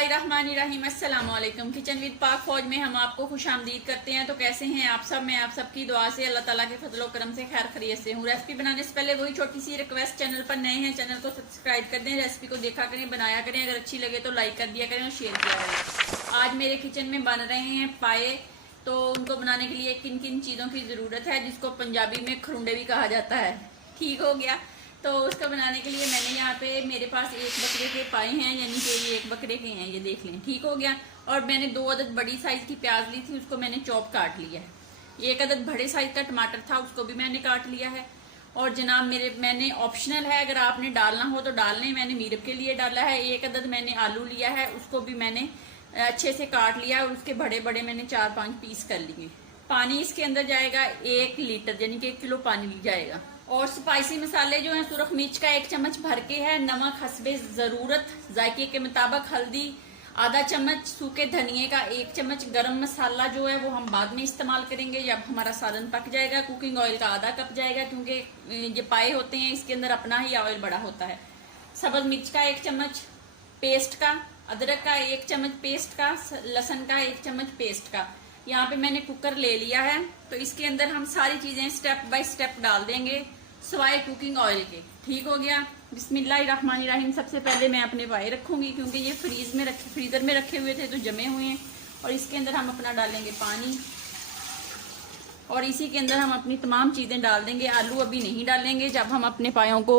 बिस्मिल्लाहिर्रहमानिर्रहीम। अस्सलाम वालेकुम। किचन विद पाक फौज में हम आपको खुशामदीद करते हैं। तो कैसे हैं आप सब? मैं आप सबकी दुआ से अल्लाह ताला के फजल और करम से खैर खैरियत से हूँ। रेसिपी बनाने से पहले वही छोटी सी रिक्वेस्ट, चैनल पर नए हैं चैनल को सब्सक्राइब कर दें, रेसिपी को देखा करें, बनाया करें, अगर अच्छी लगे तो लाइक कर दिया करें और शेयर किया करें। आज मेरे किचन में बन रहे हैं पाए। तो उनको बनाने के लिए किन किन चीज़ों की ज़रूरत है, जिसको पंजाबी में खरुंडे भी कहा जाता है, ठीक हो गया। तो उसको बनाने के लिए मैंने यहाँ पे मेरे पास एक बकरे के पाए हैं, यानी कि ये एक बकरे के हैं, ये देख लें, ठीक हो गया। और मैंने 2 अदद बड़ी साइज की प्याज ली थी, उसको मैंने चॉप काट लिया है। 1 अदद बड़े साइज का टमाटर था, उसको भी मैंने काट लिया है। और जनाब मैंने ऑप्शनल है, अगर आपने डालना हो तो डाल लें, मैंने मीरब के लिए डाला है। 1 अदद मैंने आलू लिया है, उसको भी मैंने अच्छे से काट लिया और उसके बड़े बड़े मैंने 4-5 पीस कर लिए। पानी इसके अंदर जाएगा 1 लीटर, यानी कि 1 किलो पानी जाएगा। और स्पाइसी मसाले जो हैं, सुरख मिर्च का 1 चम्मच भर के है, नमक हस्बे ज़रूरत जायके के मुताबिक, हल्दी आधा चम्मच, सूखे धनिए का 1 चम्मच, गरम मसाला जो है वो हम बाद में इस्तेमाल करेंगे जब हमारा सालन पक जाएगा। कुकिंग ऑयल का आधा कप जाएगा, क्योंकि ये पाए होते हैं इसके अंदर अपना ही ऑयल बड़ा होता है। सब्ज मिर्च का 1 चम्मच पेस्ट का, अदरक का 1 चम्मच पेस्ट का, लहसुन का 1 चम्मच पेस्ट का। यहाँ पे मैंने कुकर ले लिया है, तो इसके अंदर हम सारी चीजें स्टेप बाय स्टेप डाल देंगे सवाए कुकिंग ऑयल के, ठीक हो गया। बिस्मिल्लाहिर्रहमानिर्रहीम। सबसे पहले मैं अपने पाए रखूंगी, क्योंकि ये फ्रीजर में रखे हुए थे तो जमे हुए हैं। और इसके अंदर हम अपना डालेंगे पानी, और इसी के अंदर हम अपनी तमाम चीजें डाल देंगे। आलू अभी नहीं डालेंगे, जब हम अपने पायों को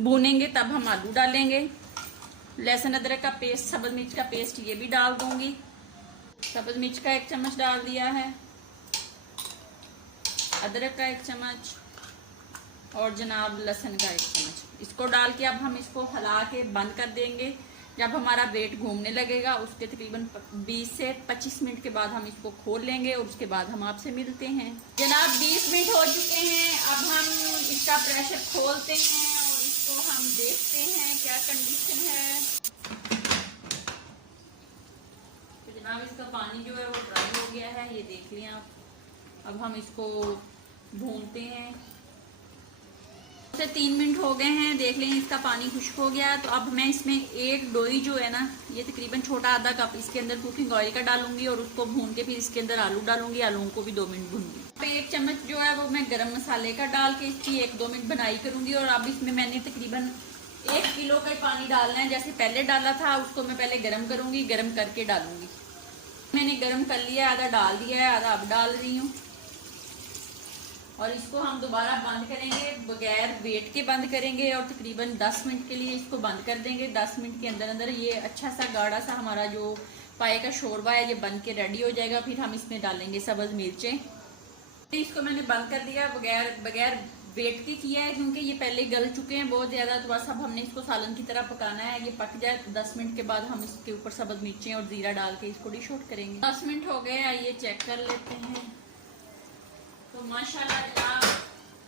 भूनेंगे तब हम आलू डालेंगे। लहसुन अदरक का पेस्ट, सब्ज मिर्च का पेस्ट, ये भी डाल दूंगी। सब्ज मिर्च का 1 चम्मच डाल दिया है, अदरक का 1 चम्मच और जनाब लहसुन का 1 चम्मच। इसको डाल के अब हम इसको हिला के बंद कर देंगे। जब हमारा वेट घूमने लगेगा उसके तकरीबन 20 से 25 मिनट के बाद हम इसको खोल लेंगे और उसके बाद हम आपसे मिलते हैं। जनाब 20 मिनट हो चुके हैं, अब हम इसका प्रेशर खोलते हैं और इसको हम देखते हैं क्या कंडीशन है। तो जनाब इसका पानी जो है वो ड्राई हो गया है, ये देख लिया आप। अब हम इसको भूनते हैं। 3 मिनट हो गए हैं, देख लें इसका पानी खुश्क हो गया। तो अब मैं इसमें एक डोई जो है ना, ये तकरीबन छोटा आधा कप, इसके अंदर कुकिंग ऑयल का डालूंगी और उसको भून के फिर इसके अंदर आलू डालूंगी। आलूओं को भी 2 मिनट भूनूंगी। 1 चम्मच जो है वो मैं गरम मसाले का डाल के इसकी 1-2 मिनट बनाई करूंगी। और अब इसमें मैंने तकरीबन 1 किलो का पानी डालना है, जैसे पहले डाला था उसको मैं पहले गर्म करूंगी, गर्म करके डालूंगी। मैंने गर्म कर लिया, आधा डाल दिया है, आधा अब डाल रही हूँ। और इसको हम दोबारा बंद करेंगे, बगैर वेट के बंद करेंगे और तकरीबन 10 मिनट के लिए इसको बंद कर देंगे। 10 मिनट के अंदर अंदर ये अच्छा सा गाढ़ा सा हमारा जो पाए का शोरबा है ये बन के रेडी हो जाएगा। फिर हम इसमें डालेंगे सब्ज मिर्चें। इसको मैंने बंद कर दिया, बगैर वेट के किया है, क्योंकि ये पहले गल चुके हैं बहुत ज्यादा। तो बस अब हमने इसको सालन की तरह पकाना है, ये पक जाए तो 10 मिनट के बाद हम इसके ऊपर सब्ज मिर्चें और जीरा डाल के इसको डिश आउट करेंगे। 10 मिनट हो गए, आइए चेक कर लेते हैं। तो माशाल्लाह जनाब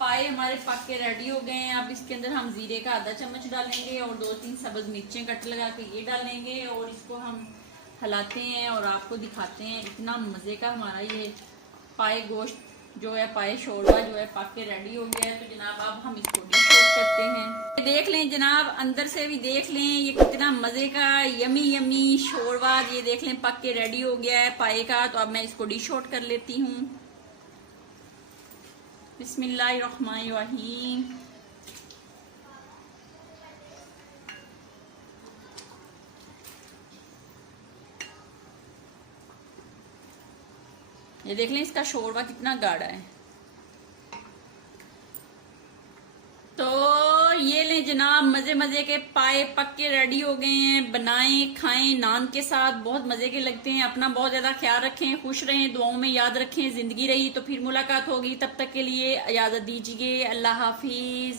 पाए हमारे पक के रेडी हो गए हैं। अब इसके अंदर हम जीरे का आधा चम्मच डालेंगे और 2-3 सब्ज मिर्चें कट लगा के ये डालेंगे और इसको हम हिलाते हैं और आपको दिखाते हैं। इतना मज़े का हमारा ये पाए गोश्त जो है, पाए शोरबा जो है पक के रेडी हो गया है। तो जनाब अब हम इसको डिश आउट करते हैं। देख लें जनाब, अंदर से भी देख लें ये कितना मज़े का यमी यमी शोरबा, ये देख लें पक के रेडी हो गया है पाए का। तो अब मैं इसको डिश आउट कर लेती हूँ। बिस्मिल्लाहिर्रहमानिर्रहीम। ये देख लें इसका शोरबा कितना गाढ़ा है। तो ये लें जनाब, मजे मजे के पाए पक के रेडी हो गए हैं। बनाएं, खाएं, नान के साथ बहुत मजे के लगते हैं। अपना बहुत ज्यादा ख्याल रखें, खुश रहें, दुआओं में याद रखें। जिंदगी रही तो फिर मुलाकात होगी, तब तक के लिए इजाजत दीजिए। अल्लाह हाफिज।